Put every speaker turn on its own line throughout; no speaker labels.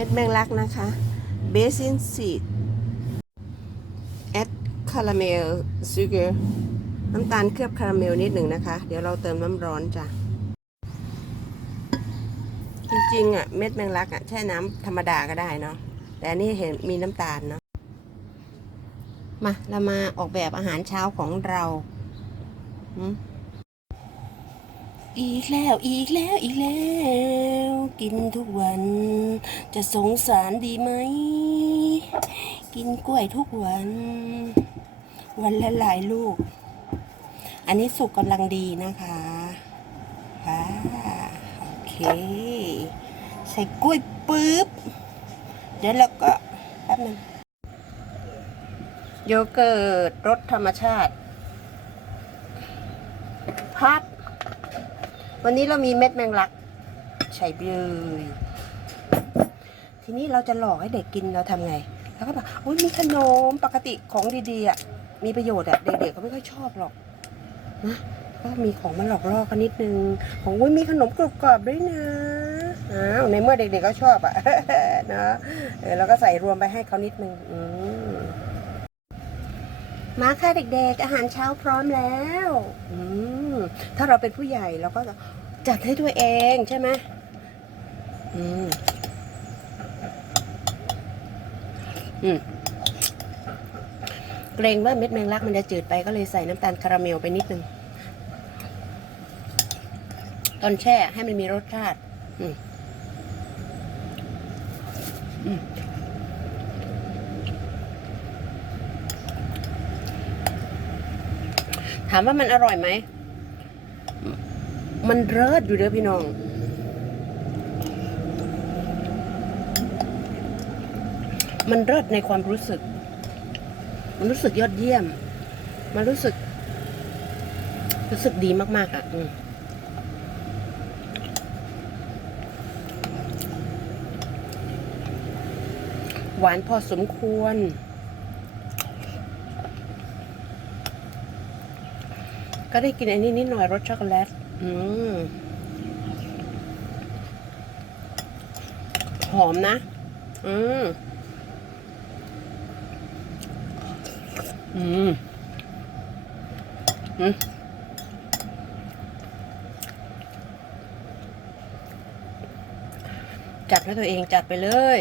ม็ดแมงลักนะคะเบซินซีดแอดคาราเมลซูเกอร์น้ำตาลเคลือบคาราเมลนิดหนึ่งนะคะ เดี๋ยวเราเติมน้ำร้อนจ้ะ จริงๆอะเม็ดแมงลักอะแช่น้ำธรรมดาก็ได้เนาะแต่นี่เห็นมีน้ำตาลเนาะมาเรามาออกแบบอาหารเช้าของเราหืม อีกแล้วอีกแล้วอีกแล้ว กินทุกวัน จะสงสารดีไหม กินกล้วยทุกวัน วันละหลายลูก อันนี้สุกกำลังดีนะคะค่ะโอเค ใส่กล้วยปุ๊บ เดี๋ยวเราก็แป๊บนึงโยเกิร์ตรสธรรมชาติ พัด วันนี้เรามีเม็ดแมงลักใส่ไปเลยทีนี้เราจะหลอกให้เด็กกินเราทำไงแล้วก็บอกอุ้ยมีขนมปกติของดีๆอะมีประโยชน์อะเด็กๆเขาไม่ค่อยชอบหรอกนะก็มีของมาหลอกล่อกันนิดนึงของอุ้ยมีขนมกรอบๆด้วยนะอ้าวในเมื่อเด็กๆก็ชอบอะนะเออเราก็ใส่รวมไปให้เขานิดนึงอืม มาค่ะเด็กๆ อาหารเช้าพร้อมแล้วอืมถ้าเราเป็นผู้ใหญ่เราก็จัดให้ตัวเองใช่ไหมอืมอืมเกรงว่าเม็ดแมงลักมันจะจืดไปก็เลยใส่น้ำตาลคาราเมลไปนิดนึง ตอนแช่ให้มันมีรสชาติ อืมอืม ถามว่ามันอร่อยไหม มันเลิศอยู่เด้อพี่น้อง มันเลิศในความรู้สึก มันรู้สึกยอดเยี่ยม มันรู้สึก รู้สึกดีมากๆอะอืมหวานพอสมควร ก็ได้กินอันนี้นิดหน่อยรสช็อกโกแลต อืม หอมนะ อืม อืม อืมจัดให้ตัวเองจัดไปเลย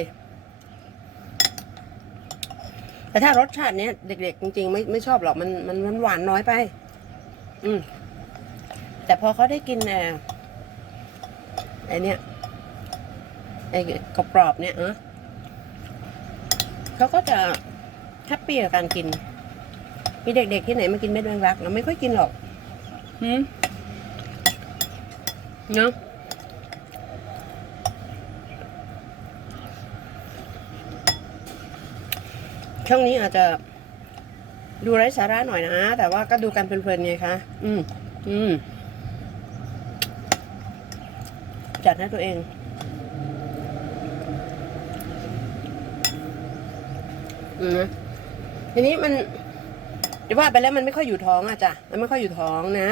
แต่ถ้ารสชาติเนี้ยเด็กๆ จริงๆ ไม่ไม่ชอบหรอกมันมันหวานน้อยไป อืมแต่พอเขาได้กินเอ่อไอเนี้ยไอ้กรอบๆเนี่ยเออเขาก็จะแฮปปี้กับการกิน มีเด็กๆที่ไหนมากินเม็ดแมงลักเราไม่ค่อยกินหรอกหืมเนาะช่องนี้อาจจะ ดูไร้สาระหน่อยนะ แต่ว่าก็ดูกันเพลินๆไงคะ อืม อืม จัดให้ตัวเอง อืมทีนี้มันจะว่าไปแล้วมันไม่ค่อยอยู่ท้องอะจ้ะ มันไม่ค่อยอยู่ท้องนะ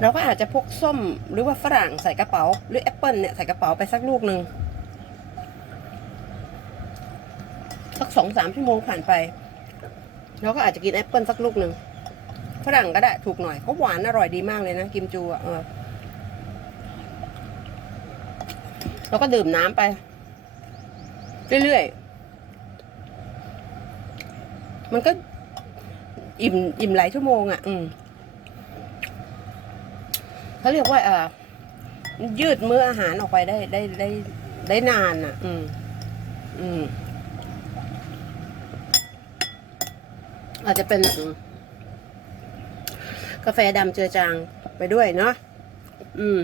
เราก็อาจจะพกส้มหรือว่าฝรั่งใส่กระเป๋า หรือแอปเปิลเนี่ยใส่กระเป๋าไปสักลูกหนึ่งสักสองสามชั่วโมงผ่านไป เราก็อาจจะกินแอปเปิลสักลูกหนึ่งฝรั่งก็ได้ถูกหน่อยเขาหวานอร่อยดีมากเลยนะกิมจูอะเออแล้วก็ดื่มน้ำไป เรื่อยๆ มันก็อิ่มอิ่มหลายชั่วโมงอะ อืมเขาเรียกว่าอ่ายืดมื้ออาหารออกไปได้ได้ได้ได้นานอะ อืม อืม อาจจะเป็นกาแฟดำเจือจางไปด้วยเนาะอืม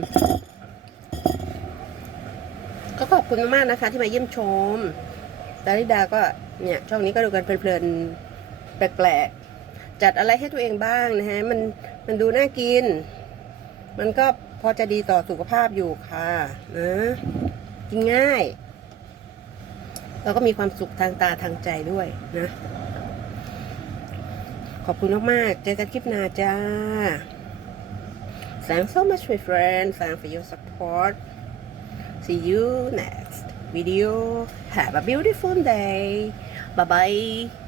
ก็ขอบคุณมากๆนะคะ ที่มาเยี่ยมชมดาริดาก็เนี่ย ช่องนี้ก็ดูกันเพลินๆแปลกๆ จัดอะไรให้ตัวเองบ้างนะฮะ มันมันดูน่ากิน มันก็พอจะดีต่อสุขภาพอยู่ค่ะนะกินง่าย แล้วก็มีความสุขทางตาทางใจด้วยนะ ขอบคุณมากๆเจอกันคลิปหน้าจ้า Thanks so much my friend Thanks for your support See you next video have a beautiful day bye bye